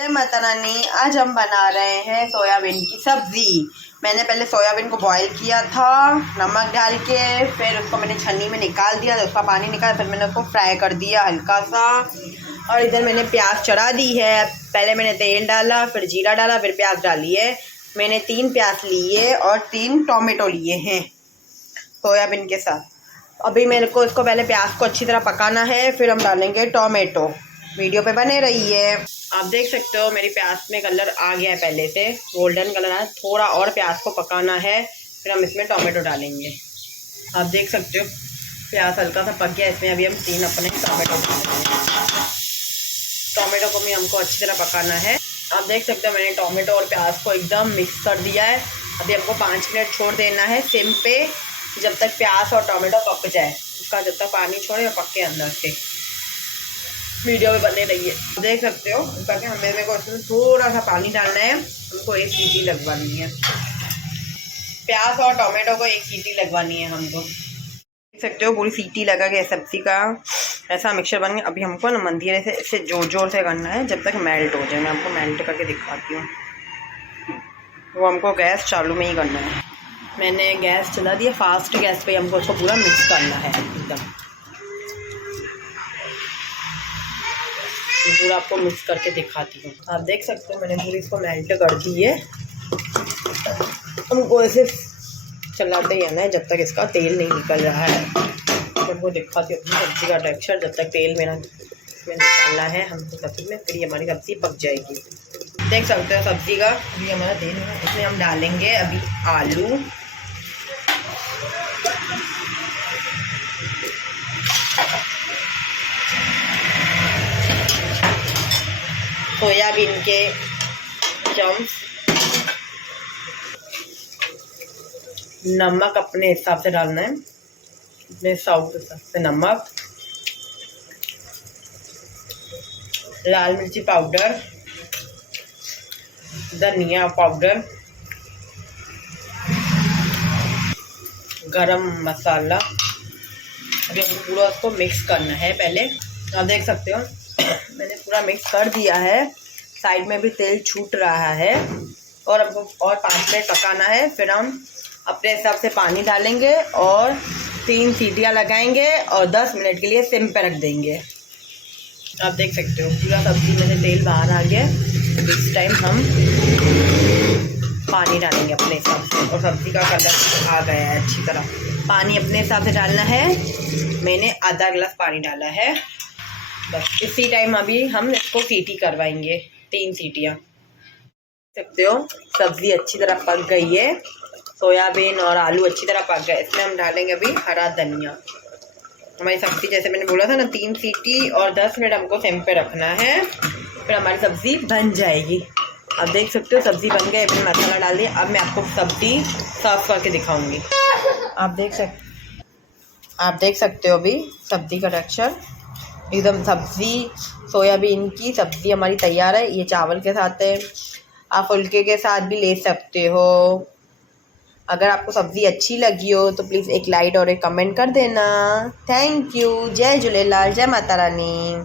जय माता रानी। आज हम बना रहे हैं सोयाबीन की सब्ज़ी। मैंने पहले सोयाबीन को बॉईल किया था नमक डाल के, फिर उसको मैंने छन्नी में निकाल दिया, तो उसका पानी निकाला, फिर मैंने उसको फ्राई कर दिया हल्का सा। और इधर मैंने प्याज चढ़ा दी है। पहले मैंने तेल डाला, फिर जीरा डाला, फिर प्याज डाली है। मैंने 3 प्याज लिए और 3 टोमेटो लिए हैं सोयाबीन के साथ। अभी मेरे को इसको पहले प्याज को अच्छी तरह पकाना है, फिर हम डालेंगे टोमेटो। वीडियो पे बने रहिए। आप देख सकते हो मेरी प्याज में कलर आ गया है, पहले से गोल्डन कलर आया। थोड़ा और प्याज को पकाना है, फिर हम इसमें टोमेटो डालेंगे। आप देख सकते हो प्याज हल्का सा पक गया। इसमें अभी हम 3 अपने टोमेटो डालेंगे। टोमेटो को भी हमको अच्छी तरह पकाना है। आप देख सकते हो मैंने टोमेटो और प्याज को एकदम मिक्स कर दिया है। अभी हमको 5 मिनट छोड़ देना है सिम पे, जब तक प्याज और टोमेटो पक जाए। उसका जब तक पानी छोड़े और पके अंदर से। वीडियो में बने रहिए। देख सकते हो ताकि मेरे को इसमें थोड़ा सा पानी डालना है। हमको 1 सीटी लगवानी है। प्याज और टोमेटो को 1 सीटी लगवानी है हमको। देख सकते हो पूरी सीटी लगा के सब्ज़ी का ऐसा मिक्सचर बन गया। अभी हमको ना मंदिर से इसे जोर जोर से करना है जब तक मेल्ट हो जाए। मैं आपको मेल्ट करके दिखाती हूँ। वो हमको गैस चालू में ही करना है। मैंने गैस चला दिया, फास्ट गैस पे हमको उसको पूरा मिक्स करना है एकदम। पूरा आपको मिक्स करके दिखाती हूँ। आप देख सकते हो मैंने पूरी इसको मेल्ट कर दी है। हमको ऐसे चलाते ही आना है जब तक इसका तेल नहीं निकल रहा है। हमको दिखाती हूँ सब्ज़ी का टेक्सचर। जब तक तेल मेरा इसमें निकालना है हमको सब्ज़ी में, फिर हमारी सब्ज़ी पक जाएगी। देख सकते हो सब्ज़ी का अभी हमारा तेल है। इसमें हम डालेंगे अभी आलू, सोयाबीन के चम्स, नमक अपने हिसाब से डालना है, अपने हिसाब से नमक, लाल मिर्ची पाउडर, धनिया पाउडर, गरम मसाला। अभी हमको पूरा उसको मिक्स करना है पहले। आप देख सकते हो मैंने पूरा मिक्स कर दिया है। साइड में भी तेल छूट रहा है। और हमको और 5 मिनट पकाना है। फिर हम अपने हिसाब से पानी डालेंगे और 3 सीटियाँ लगाएंगे और 10 मिनट के लिए सिम पे रख देंगे। आप देख सकते हो पूरा सब्ज़ी में से तेल बाहर आ गया। इस टाइम हम पानी डालेंगे अपने हिसाब से। और सब्ज़ी का कलर आ गया है अच्छी तरह। पानी अपने हिसाब से डालना है। मैंने आधा गिलास पानी डाला है बस। इसी टाइम अभी हम इसको सीटी करवाएंगे, 3 सीटियाँ। देख सकते हो सब्ज़ी अच्छी तरह पक गई है। सोयाबीन और आलू अच्छी तरह पक गए। इसमें हम डालेंगे अभी हरा धनिया। हमारी सब्ज़ी जैसे मैंने बोला था ना 3 सीटी और 10 मिनट हमको सिम पे रखना है, फिर हमारी सब्ज़ी बन जाएगी। आप देख सकते हो सब्ज़ी बन गई। मैंने मसाला डाल दिया। अब मैं आपको सब्ज़ी सर्व करके दिखाऊंगी। आप देख सकते हो अभी सब्ज़ी का टेक्सचर एकदम। सब्ज़ी सोयाबीन की सब्ज़ी हमारी तैयार है। ये चावल के साथ है, आप फुल्के के साथ भी ले सकते हो। अगर आपको सब्ज़ी अच्छी लगी हो तो प्लीज़ एक लाइक और एक कमेंट कर देना। Thank you. जय झूलेलाल, जय माता रानी।